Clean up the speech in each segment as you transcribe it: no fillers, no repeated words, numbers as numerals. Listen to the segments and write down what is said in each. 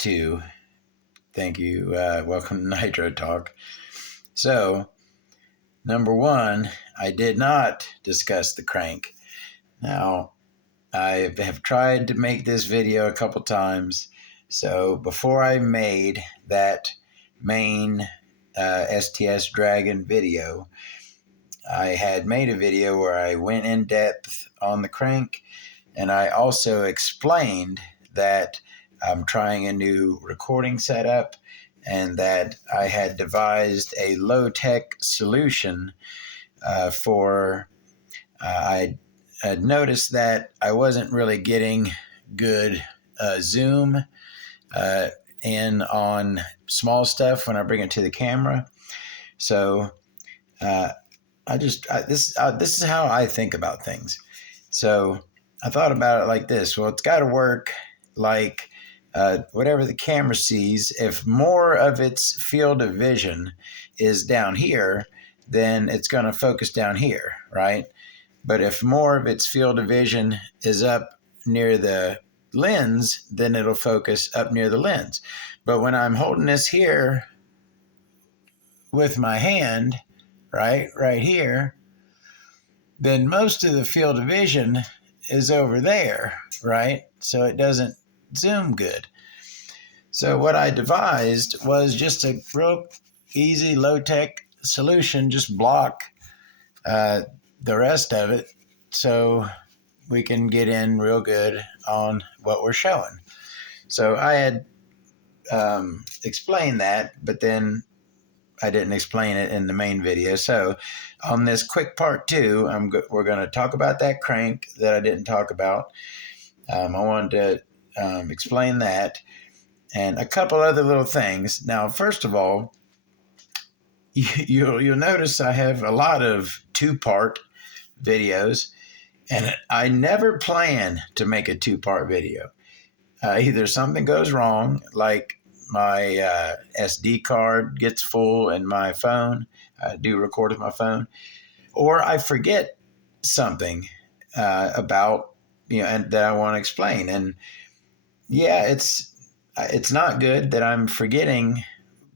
2. Thank you. Welcome to Nitro Talk. So, number 1, I did not discuss the crank. Now, I have tried to make this video a couple times. So, before I made that main STS Dragon video, I had made a video where I went in depth on the crank, and I also explained that I'm trying a new recording setup and that I had devised a low-tech solution I had noticed that I wasn't really getting good zoom in on small stuff when I bring it to the camera. So this is how I think about things. So I thought about it like this. Well, it's got to work like whatever the camera sees. If more of its field of vision is down here, then it's going to focus down here, right? But if more of its field of vision is up near the lens, then it'll focus up near the lens. But when I'm holding this here with my hand, right here, then most of the field of vision is over there, right? So it doesn't zoom good. So what I devised was just a real easy low-tech solution. Just block the rest of it so we can get in real good on what we're showing. So I had explained that, but then I didn't explain it in the main video. So on this quick part 2, we're going to talk about that crank that I didn't talk about. I wanted to explain that and a couple other little things. Now, first of all, you'll notice I have a lot of 2-part videos, and I never plan to make a 2-part video. Either something goes wrong, like my SD card gets full in my phone. I do record with my phone, or I forget something about and that I want to explain. And yeah, it's not good that I'm forgetting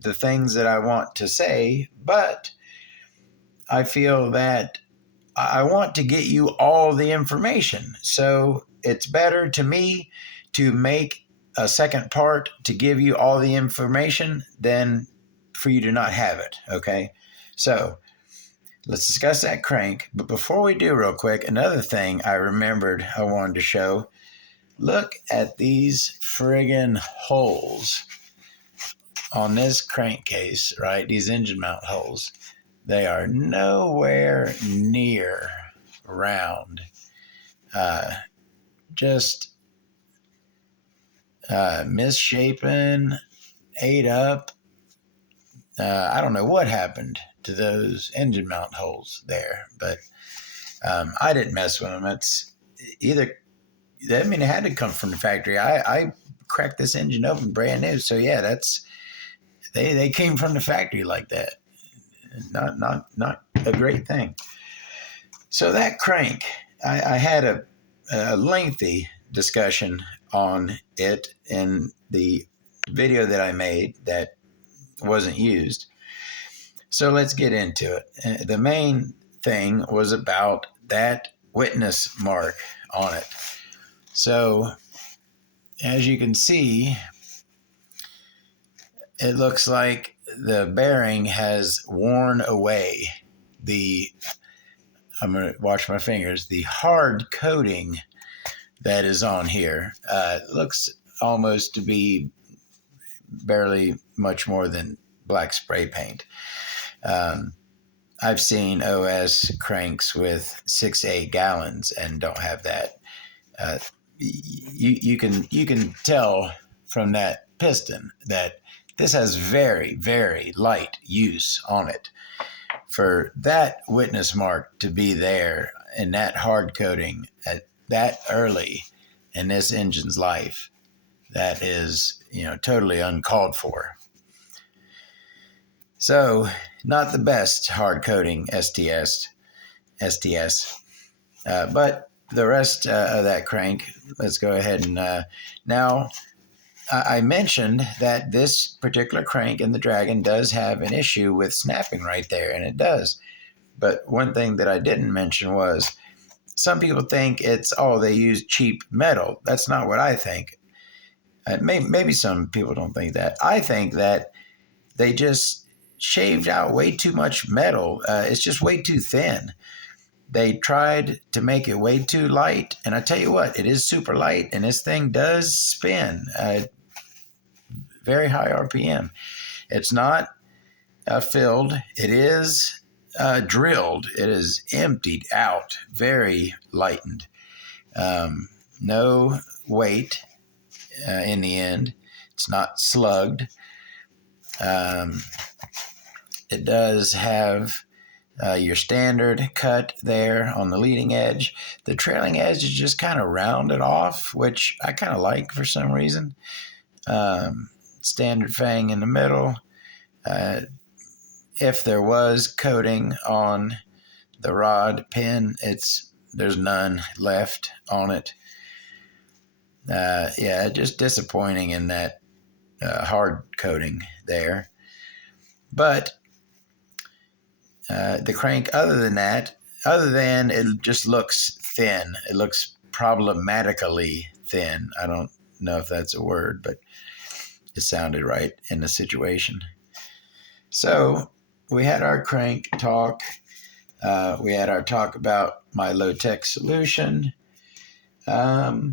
the things that I want to say, but I feel that I want to get you all the information. So it's better to me to make a second part to give you all the information than for you to not have it, okay? So let's discuss that crank. But before we do, real quick, another thing I remembered I wanted to show. Look at these friggin' holes on this crankcase, right? These engine mount holes. They are nowhere near round. Just misshapen, ate up. I don't know what happened to those engine mount holes there, but I didn't mess with them. It's either, I mean, it had to come from the factory. I cracked this engine open brand new. So yeah, they came from the factory like that. Not a great thing. So that crank, I had a lengthy discussion on it in the video that I made that wasn't used. So let's get into it. The main thing was about that witness mark on it. So as you can see, it looks like the bearing has worn away I'm going to wash my fingers, the hard coating that is on here. Looks almost to be barely much more than black spray paint. I've seen OS cranks with 6-8 gallons and don't have that. You can tell from that piston that this has very, very light use on it. For that witness mark to be there in that hard coating at that early in this engine's life, that is, totally uncalled for. So, not the best hard coating STS, but the rest of that crank, let's go ahead and now I mentioned that this particular crank in the Dragon does have an issue with snapping right there, and it does. But one thing that I didn't mention was some people think it's, oh, they use cheap metal. That's not what I think. Maybe some people don't think that. I think that they just shaved out way too much metal. It's just way too thin. They tried to make it way too light, and I tell you what, it is super light, and this thing does spin very high RPM. It's not filled. It is drilled. It is emptied out, very lightened. No weight in the end. It's not slugged. It does have your standard cut there on the leading edge. The trailing edge is just kind of rounded off, which I kind of like for some reason. Standard fang in the middle. If there was coating on the rod pin, there's none left on it. Yeah, just disappointing in that hard coating there. But the crank, other than it just looks thin. It looks problematically thin. I don't know if that's a word, but it sounded right in the situation. So we had our crank talk. We had our talk about my low-tech solution. I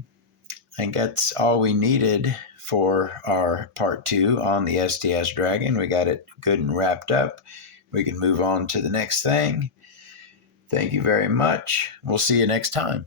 think that's all we needed for our part 2 on the STS Dragon. We got it good and wrapped up. We can move on to the next thing. Thank you very much. We'll see you next time.